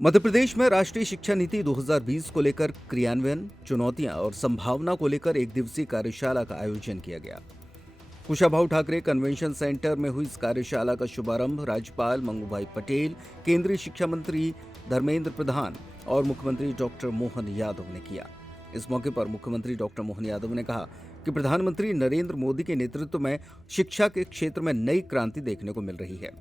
मध्य प्रदेश में राष्ट्रीय शिक्षा नीति 2020 को लेकर क्रियान्वयन, चुनौतियां और संभावना को लेकर एक दिवसीय कार्यशाला का आयोजन किया गया। कुशाभाऊ ठाकरे कन्वेंशन सेंटर में हुई इस कार्यशाला का शुभारंभ राज्यपाल मंगूभाई पटेल, केंद्रीय शिक्षा मंत्री धर्मेंद्र प्रधान और मुख्यमंत्री डॉक्टर मोहन यादव ने किया। इस मौके पर मुख्यमंत्री डॉक्टर मोहन यादव ने कहा कि प्रधानमंत्री नरेंद्र मोदी के नेतृत्व में शिक्षा के क्षेत्र में नई क्रांति देखने को मिल रही है।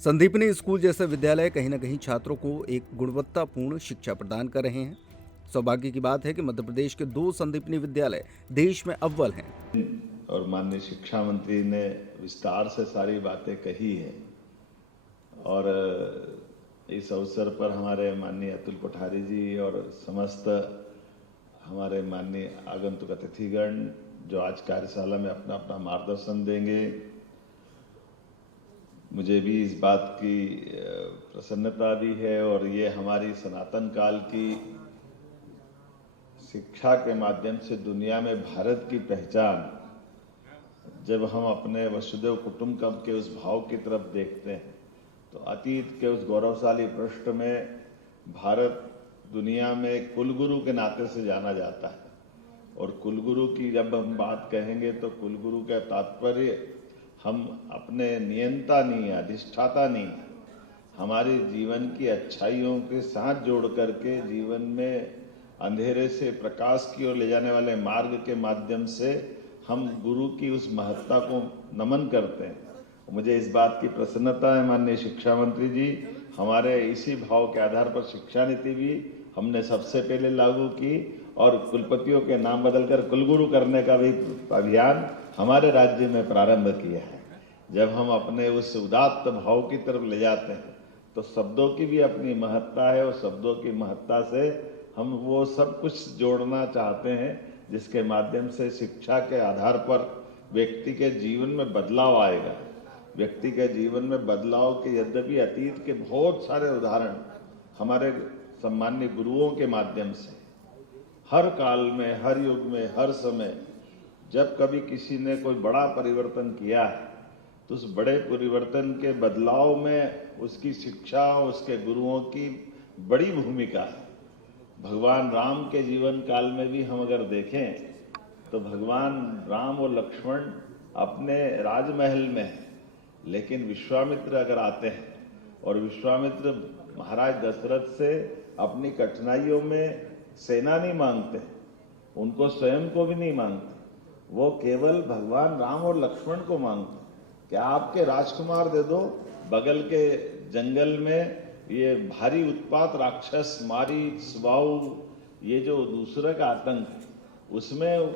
संदीपनी स्कूल जैसे विद्यालय कहीं न कहीं छात्रों को एक गुणवत्तापूर्ण शिक्षा प्रदान कर रहे हैं। सौभाग्य की बात है कि मध्य प्रदेश के 2 संदीपनी विद्यालय देश में अव्वल हैं। और माननीय शिक्षा मंत्री ने विस्तार से सारी बातें कही है और इस अवसर पर हमारे माननीय अतुल कोठारी जी और समस्त हमारे माननीय आगंतुक अतिथिगण जो आज कार्यशाला में अपना अपना मार्गदर्शन देंगे, मुझे भी इस बात की प्रसन्नता भी है और ये हमारी सनातन काल की शिक्षा के माध्यम से दुनिया में भारत की पहचान, जब हम अपने वसुदेव कुटुंबकम के उस भाव की तरफ देखते हैं तो अतीत के उस गौरवशाली पृष्ठ में भारत दुनिया में कुलगुरु के नाते से जाना जाता है। और कुलगुरु की जब हम बात कहेंगे तो कुलगुरु का तात्पर्य हम अपने नियंता नहीं, अधिष्ठाता नहीं, हमारे जीवन की अच्छाइयों के साथ जोड़ करके जीवन में अंधेरे से प्रकाश की ओर ले जाने वाले मार्ग के माध्यम से हम गुरु की उस महत्ता को नमन करते हैं। मुझे इस बात की प्रसन्नता है माननीय शिक्षा मंत्री जी, हमारे इसी भाव के आधार पर शिक्षा नीति भी हमने सबसे पहले लागू की और कुलपतियों के नाम बदलकर कुलगुरु करने का भी अभियान हमारे राज्य में प्रारंभ किया है। जब हम अपने उस उदात्त भाव की तरफ ले जाते हैं तो शब्दों की भी अपनी महत्ता है और शब्दों की महत्ता से हम वो सब कुछ जोड़ना चाहते हैं जिसके माध्यम से शिक्षा के आधार पर व्यक्ति के जीवन में बदलाव आएगा। व्यक्ति के जीवन में बदलाव के यद्यपि अतीत के बहुत सारे उदाहरण हमारे सम्मान्य गुरुओं के माध्यम से हर काल में, हर युग में, हर समय जब कभी किसी ने कोई बड़ा परिवर्तन किया है तो उस बड़े परिवर्तन के बदलाव में उसकी शिक्षा, उसके गुरुओं की बड़ी भूमिका है। भगवान राम के जीवन काल में भी हम अगर देखें तो भगवान राम और लक्ष्मण अपने राजमहल में हैं, लेकिन विश्वामित्र अगर आते हैं और विश्वामित्र महाराज दशरथ से अपनी कठिनाइयों में सेना नहीं मांगते, उनको स्वयं को भी नहीं मांगते, वो केवल भगवान राम और लक्ष्मण को मांगते। क्या आपके राजकुमार दे दो, बगल के जंगल में ये भारी उत्पात राक्षस मारी स्वाऊ, ये जो दूसरे का आतंक है उसमें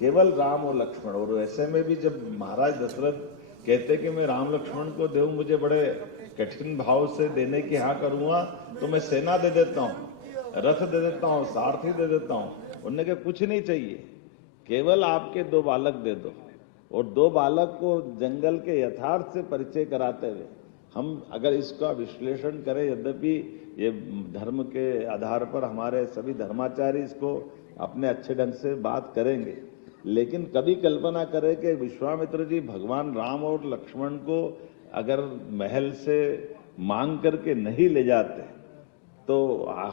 केवल राम और लक्ष्मण। और ऐसे में भी जब महाराज दशरथ कहते कि मैं राम लक्ष्मण को दूं, मुझे बड़े कठिन भाव से देने की हाँ करूंगा तो मैं सेना दे देता हूँ, रथ दे देता हूँ, सारथी दे देता हूँ। उन्होंने कहा कुछ नहीं चाहिए, केवल आपके 2 बालक दे दो। और 2 बालक को जंगल के यथार्थ से परिचय कराते हुए हम अगर इसका विश्लेषण करें, यद्यपि ये धर्म के आधार पर हमारे सभी धर्माचार्य इसको अपने अच्छे ढंग से बात करेंगे, लेकिन कभी कल्पना करें कि विश्वामित्र जी भगवान राम और लक्ष्मण को अगर महल से मांग करके नहीं ले जाते तो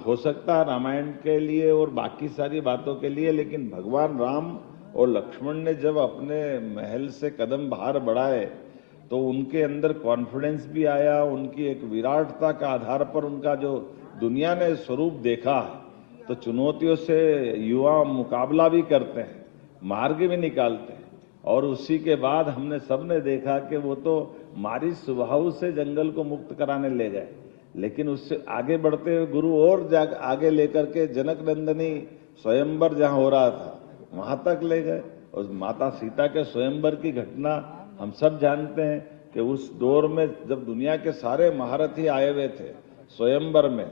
हो सकता है रामायण के लिए और बाकी सारी बातों के लिए, लेकिन भगवान राम और लक्ष्मण ने जब अपने महल से कदम बाहर बढ़ाए तो उनके अंदर कॉन्फिडेंस भी आया, उनकी एक विराटता का आधार पर उनका जो दुनिया ने स्वरूप देखा है तो चुनौतियों से युवा मुकाबला भी करते हैं, मार्ग भी निकालते हैं। और उसी के बाद हमने सबने देखा कि वो तो मारी स्वभाव से जंगल को मुक्त कराने ले गए, लेकिन उससे आगे बढ़ते हुए गुरु और आगे लेकर के जनक नंदनी स्वयंवर जहां हो रहा था वहां तक ले गए। और माता सीता के स्वयंवर की घटना हम सब जानते हैं कि उस दौर में जब दुनिया के सारे महारथी आए हुए थे स्वयंवर में,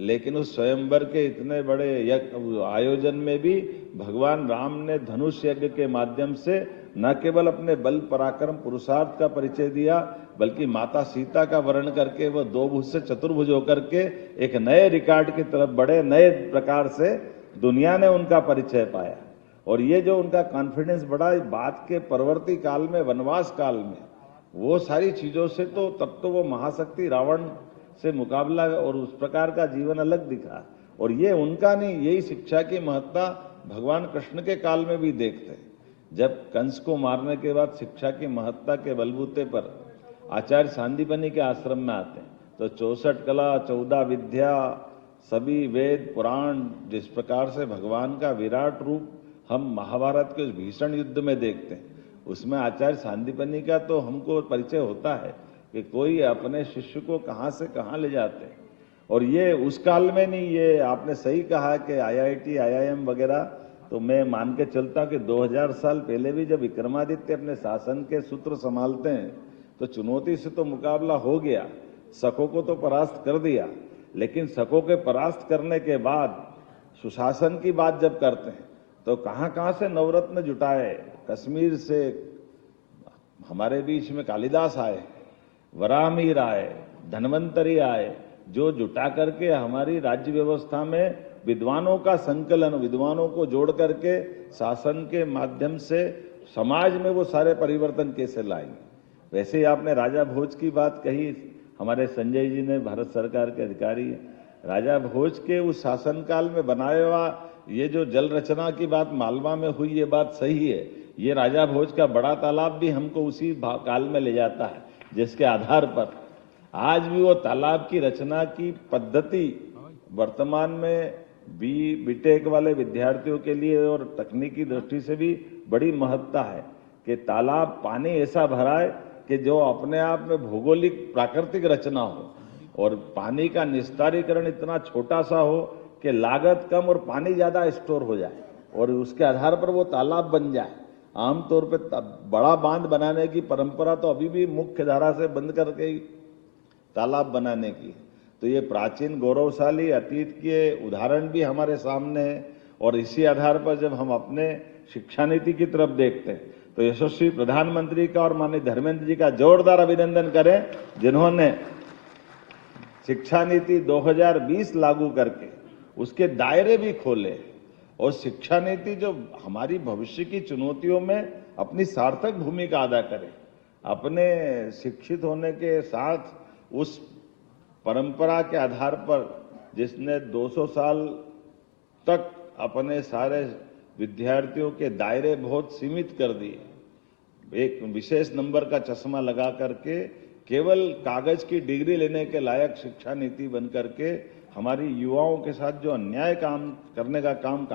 लेकिन उस स्वयंवर के इतने बड़े आयोजन में भी भगवान राम ने धनुष यज्ञ के माध्यम से न केवल अपने बल पराक्रम पुरुषार्थ का परिचय दिया, बल्कि माता सीता का वर्ण करके वो 2 भुज से चतुर्भुज होकर के एक नए रिकॉर्ड की तरफ बढ़े, नए प्रकार से दुनिया ने उनका परिचय पाया। और ये जो उनका कॉन्फिडेंस बढ़ा बात के परवर्ती काल में, वनवास काल में, वो सारी चीजों से तो तब तो वो महाशक्ति रावण से मुकाबला और उस प्रकार का जीवन अलग दिखा। और ये उनका नहीं, यही शिक्षा की महत्ता भगवान कृष्ण के काल में भी देखते हैं। जब कंस को मारने के बाद शिक्षा की महत्ता के बलबूते पर आचार्य सांदीपनि के आश्रम में आते हैं, तो 64 कला 14 विद्या सभी वेद पुराण जिस प्रकार से भगवान का विराट रूप हम महाभारत के उस भीषण युद्ध में देखते हैं, उसमें आचार्य सांदीपनि का तो हमको परिचय होता है कि कोई अपने शिष्य को कहां से कहां ले जाते हैं। और ये उस काल में नहीं, ये आपने सही कहा कि IIT IIM वगैरह, तो मैं मान के चलता कि 2000 साल पहले भी जब विक्रमादित्य अपने शासन के सूत्र संभालते हैं तो चुनौती से तो मुकाबला हो गया, शकों को तो परास्त कर दिया, लेकिन शकों के परास्त करने के बाद सुशासन की बात जब करते हैं तो कहां कहां से नवरत्न जुटाए। कश्मीर से हमारे बीच में कालिदास आए, वराहमिहिर आए, धन्वंतरी आए, जो जुटा करके हमारी राज्य व्यवस्था में विद्वानों का संकलन, विद्वानों को जोड़ करके शासन के माध्यम से समाज में वो सारे परिवर्तन कैसे लाएंगे। वैसे ही आपने राजा भोज की बात कही, हमारे संजय जी ने, भारत सरकार के अधिकारी, राजा भोज के उस शासनकाल में बनाया हुआ ये जो जल रचना की बात मालवा में हुई, ये बात सही है। ये राजा भोज का बड़ा तालाब भी हमको उसी काल में ले जाता है, जिसके आधार पर आज भी वो तालाब की रचना की पद्धति वर्तमान में बीटेक वाले विद्यार्थियों के लिए और तकनीकी दृष्टि से भी बड़ी महत्ता है कि तालाब पानी ऐसा भराए कि जो अपने आप में भौगोलिक प्राकृतिक रचना हो और पानी का निस्तारीकरण इतना छोटा सा हो कि लागत कम और पानी ज्यादा स्टोर हो जाए और उसके आधार पर वो तालाब बन जाए। आमतौर पर बड़ा बांध बनाने की परंपरा तो अभी भी मुख्य धारा से बंद करके ही तालाब बनाने की। तो ये प्राचीन गौरवशाली अतीत के उदाहरण भी हमारे सामने है। और इसी आधार पर जब हम अपने शिक्षा नीति की तरफ देखते हैं तो यशस्वी प्रधानमंत्री का और माननीय धर्मेंद्र जी का जोरदार अभिनंदन करें, जिन्होंने शिक्षा नीति 2020 लागू करके उसके दायरे भी खोले और शिक्षा नीति जो हमारी भविष्य की चुनौतियों में अपनी सार्थक भूमिका अदा करे। अपने शिक्षित होने के साथ उस परंपरा के आधार पर जिसने 200 साल तक अपने सारे विद्यार्थियों के दायरे बहुत सीमित कर दिए, एक विशेष नंबर का चश्मा लगा करके केवल कागज की डिग्री लेने के लायक शिक्षा नीति बन करके हमारी युवाओं के साथ जो अन्याय काम करने का काम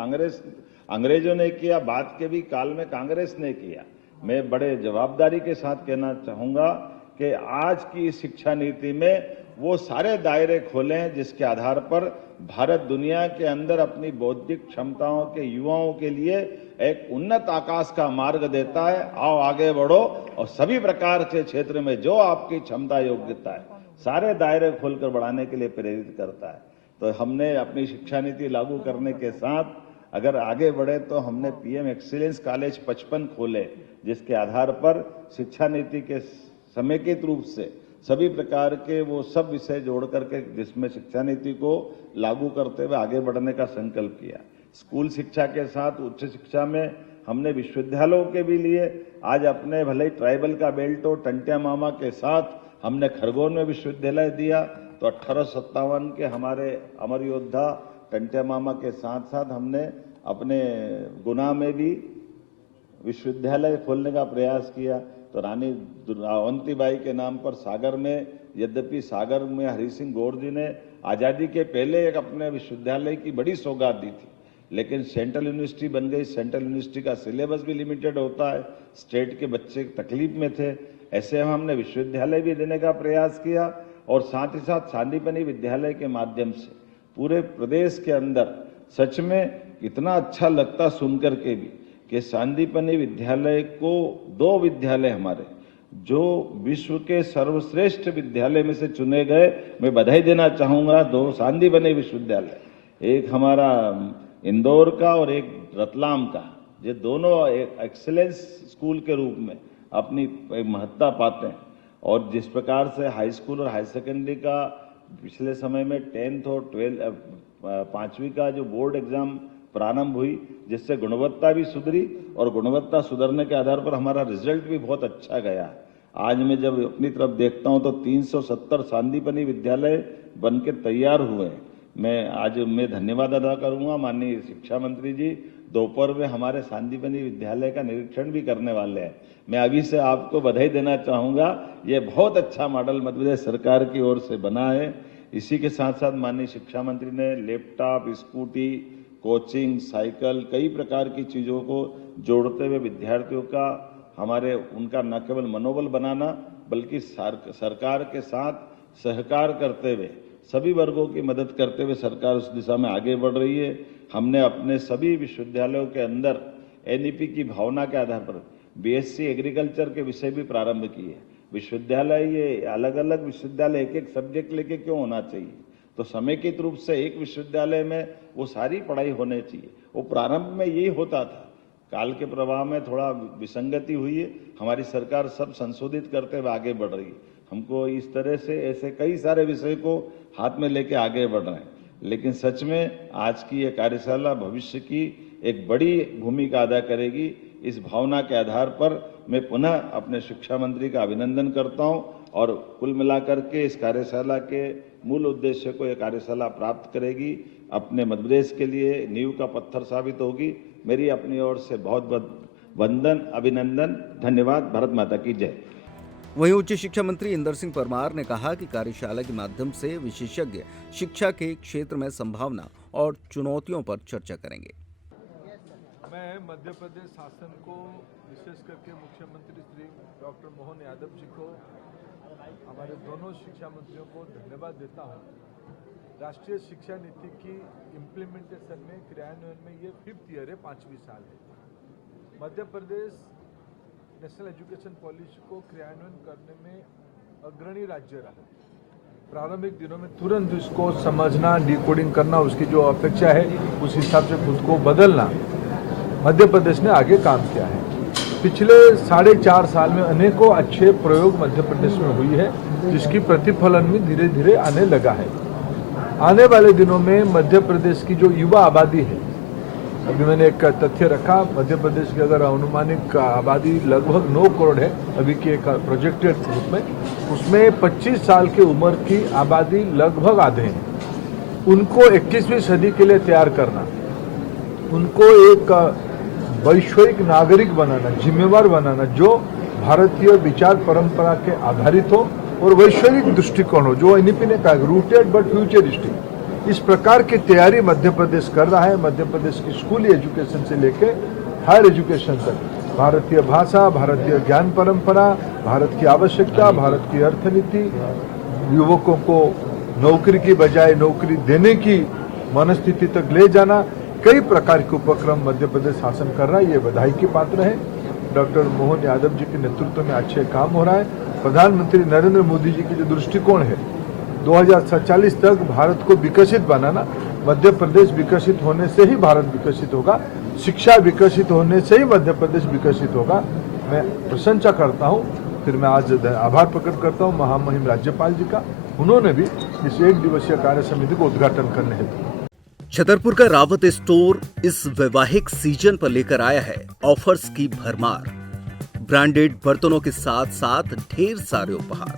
अंग्रेजों ने किया, बाद के भी काल में कांग्रेस ने किया। मैं बड़े जवाबदारी के साथ कहना चाहूंगा कि आज की शिक्षा नीति में वो सारे दायरे खोले हैं जिसके आधार पर भारत दुनिया के अंदर अपनी बौद्धिक क्षमताओं के युवाओं के लिए एक उन्नत आकाश का मार्ग देता है। आओ आगे बढ़ो और सभी प्रकार के क्षेत्र में जो आपकी क्षमता योग्यता है सारे दायरे खोलकर बढ़ाने के लिए प्रेरित करता है। तो हमने अपनी शिक्षा नीति लागू करने के साथ अगर आगे बढ़े तो हमने PM एक्सीलेंस कॉलेज 55 खोले, जिसके आधार पर शिक्षा नीति के समेकित रूप से सभी प्रकार के वो सब विषय जोड़ करके जिसमें शिक्षा नीति को लागू करते हुए आगे बढ़ने का संकल्प किया। स्कूल शिक्षा के साथ उच्च शिक्षा में हमने विश्वविद्यालयों के भी लिए आज अपने भले ही ट्राइबल का बेल्ट हो, टंट्या मामा के साथ हमने खरगोन में विश्वविद्यालय दिया। तो 1857 के हमारे अमर योद्धा टंट्या मामा के साथ साथ हमने अपने गुना में भी विश्वविद्यालय खोलने का प्रयास किया। तो रानी अवंतीबाई के नाम पर सागर में, यद्यपि सागर में हरि सिंह गौर जी ने आजादी के पहले एक अपने विश्वविद्यालय की बड़ी सौगात दी थी, लेकिन सेंट्रल यूनिवर्सिटी बन गई। सेंट्रल यूनिवर्सिटी का सिलेबस भी लिमिटेड होता है, स्टेट के बच्चे तकलीफ में थे, ऐसे हमने विश्वविद्यालय भी देने का प्रयास किया। और साथ ही साथ सांदीपनि विद्यालय के माध्यम से पूरे प्रदेश के अंदर सच में इतना अच्छा लगता सुनकर के भी कि सांदीपनि विद्यालय को 2 विद्यालय हमारे जो विश्व के सर्वश्रेष्ठ विद्यालय में से चुने गए, मैं बधाई देना चाहूंगा। 2 सांदीपनि विश्वविद्यालय, एक हमारा इंदौर का और एक रतलाम का, ये दोनों एक एक्सीलेंस स्कूल के रूप में अपनी महत्ता पाते हैं। और जिस प्रकार से हाई स्कूल और हायर सेकेंडरी का पिछले समय में 10th और 5वीं का जो बोर्ड एग्जाम प्रारंभ हुई, जिससे गुणवत्ता भी सुधरी और गुणवत्ता सुधरने के आधार पर हमारा रिजल्ट भी बहुत अच्छा गया। आज मैं जब अपनी तरफ देखता हूं तो 370 सांदीपनि विद्यालय बनके तैयार हुए हैं। मैं धन्यवाद अदा करूंगा माननीय शिक्षा मंत्री जी, दोपहर में हमारे सांदीपनि विद्यालय का निरीक्षण भी करने वाले हैं। मैं अभी से आपको बधाई देना चाहूंगा, ये बहुत अच्छा मॉडल मध्य प्रदेश सरकार की ओर से बना है। इसी के साथ साथ माननीय शिक्षा मंत्री ने लैपटॉप, स्कूटी, कोचिंग, साइकिल, कई प्रकार की चीज़ों को जोड़ते हुए विद्यार्थियों का उनका न केवल मनोबल बनाना बल्कि सरकार के साथ सहकार करते हुए सभी वर्गों की मदद करते हुए सरकार उस दिशा में आगे बढ़ रही है। हमने अपने सभी विश्वविद्यालयों के अंदर एनईपी की भावना के आधार पर बीएससी एग्रीकल्चर के विषय भी प्रारंभ किए। विश्वविद्यालय ये अलग अलग विश्वविद्यालय एक एक सब्जेक्ट लेके क्यों होना चाहिए, तो समेकित रूप से एक विश्वविद्यालय में वो सारी पढ़ाई होनी चाहिए। वो प्रारंभ में यही होता था, काल के प्रवाह में थोड़ा विसंगति हुई है। हमारी सरकार सब संशोधित करते हुए आगे बढ़ रही है। हमको इस तरह से ऐसे कई सारे विषय को हाथ में लेके आगे बढ़ रहे हैं। लेकिन सच में आज की ये कार्यशाला भविष्य की एक बड़ी भूमिका अदा करेगी। इस भावना के आधार पर मैं पुनः अपने शिक्षा मंत्री का अभिनंदन करता हूं और कुल मिलाकर के इस कार्यशाला के मूल उद्देश्य को यह कार्यशाला प्राप्त करेगी, अपने मध्य प्रदेश के लिए नींव का पत्थर साबित होगी। मेरी अपनी ओर से बहुत बहुत वंदन, अभिनंदन, धन्यवाद। भारत माता की जय। वहीं उच्च शिक्षा मंत्री इंदर सिंह परमार ने कहा कि कार्यशाला के माध्यम से विशेषज्ञ शिक्षा के क्षेत्र में संभावना और चुनौतियों पर चर्चा करेंगे। मैं मध्य प्रदेश शासन को, विशेष करके मुख्यमंत्री श्री डॉक्टर मोहन यादव जी को, हमारे दोनों शिक्षा मंत्रियों को धन्यवाद देता हूं। राष्ट्रीय शिक्षा नीति की इम्प्लीमेंटेशन में, क्रियान्वयन में ये 5th ईयर है, 5वीं साल है। Madhya Pradesh national education policy को क्रियान्वयन करने में अग्रणी राज्य रहा। प्रारंभिक दिनों में तुरंत इसको समझना, डिकोडिंग करना, उसकी जो अपेक्षा है उस हिसाब से खुद को बदलना मध्य प्रदेश ने आगे काम किया है। पिछले 4.5 साल में अनेकों अच्छे प्रयोग मध्य प्रदेश में हुई है, जिसकी प्रतिफलन भी धीरे धीरे आने लगा है। आने वाले दिनों में मध्य प्रदेश की जो युवा आबादी है, अभी मैंने एक तथ्य रखा, मध्य प्रदेश की अगर अनुमानित आबादी लगभग 9 करोड़ है अभी के एक प्रोजेक्टेड रूप में, उसमें 25 साल की उम्र की आबादी लगभग आधे हैं। उनको 21वीं सदी के लिए तैयार करना, उनको एक वैश्विक नागरिक बनाना, जिम्मेवार बनाना, जो भारतीय विचार परंपरा के आधारित हो और वैश्विक दृष्टिकोण हो, जो एनईपी ने कहा रूटेड बट फ्यूचरिस्टिक, इस प्रकार की तैयारी मध्य प्रदेश कर रहा है। मध्य प्रदेश की स्कूली एजुकेशन से लेके हायर एजुकेशन तक भारतीय भाषा, भारतीय ज्ञान परंपरा, भारत की आवश्यकता, भारत की अर्थनीति, युवकों को नौकरी की बजाय नौकरी देने की मनस्थिति तक ले जाना, कई प्रकार के उपक्रम मध्य प्रदेश शासन कर रहा है। ये बधाई की पात्र है। डॉक्टर मोहन यादव जी के नेतृत्व में अच्छे काम हो रहा है। प्रधानमंत्री नरेंद्र मोदी जी की जो दृष्टिकोण है 2047 तक भारत को विकसित बनाना, मध्य प्रदेश विकसित होने से ही भारत विकसित होगा, शिक्षा विकसित होने से ही मध्य प्रदेश विकसित होगा। मैं प्रशंसा करता हूं। फिर मैं आज आभार प्रकट करता हूं महामहिम राज्यपाल जी का, उन्होंने भी इस 1 दिवसीय कार्य समिति को उद्घाटन करने हेतु। छतरपुर का रावत स्टोर इस वैवाहिक सीजन पर लेकर आया है ऑफर्स की भरमार। ब्रांडेड बर्तनों के साथ साथ ढेर सारे उपहार,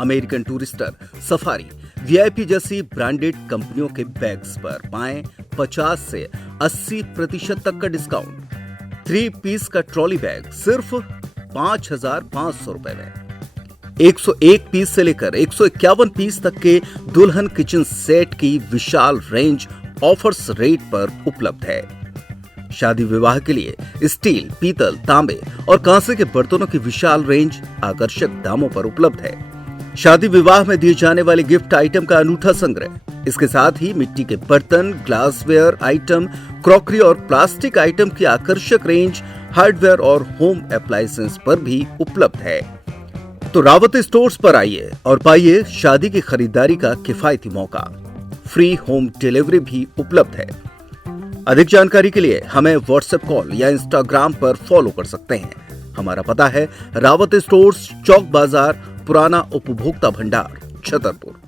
अमेरिकन टूरिस्टर, सफारी, वीआईपी जैसी ब्रांडेड कंपनियों के बैग्स पर पाएं 50 से 80% तक का डिस्काउंट। 3 पीस का ट्रॉली बैग सिर्फ 5,500 रुपए में। 101 पीस से लेकर 151 पीस तक के दुल्हन किचन सेट की विशाल रेंज ऑफर्स रेट पर उपलब्ध है। शादी विवाह के लिए स्टील, पीतल, तांबे और कांसे के बर्तनों की विशाल रेंज आकर्षक दामों पर उपलब्ध है। शादी विवाह में दिए जाने वाले गिफ्ट आइटम का अनूठा संग्रह, इसके साथ ही मिट्टी के बर्तन, ग्लासवेयर आइटम, क्रॉकरी और प्लास्टिक आइटम की आकर्षक रेंज हार्डवेयर और होम अप्लायंसेस पर भी उपलब्ध है। तो रावत स्टोर्स पर आइए और पाइए शादी की खरीदारी का किफायती मौका। फ्री होम डिलीवरी भी उपलब्ध है। अधिक जानकारी के लिए हमें व्हाट्सएप कॉल या इंस्टाग्राम पर फॉलो कर सकते हैं। हमारा पता है रावत स्टोर्स, चौक बाजार, पुराना उपभोक्ता भंडार, छतरपुर।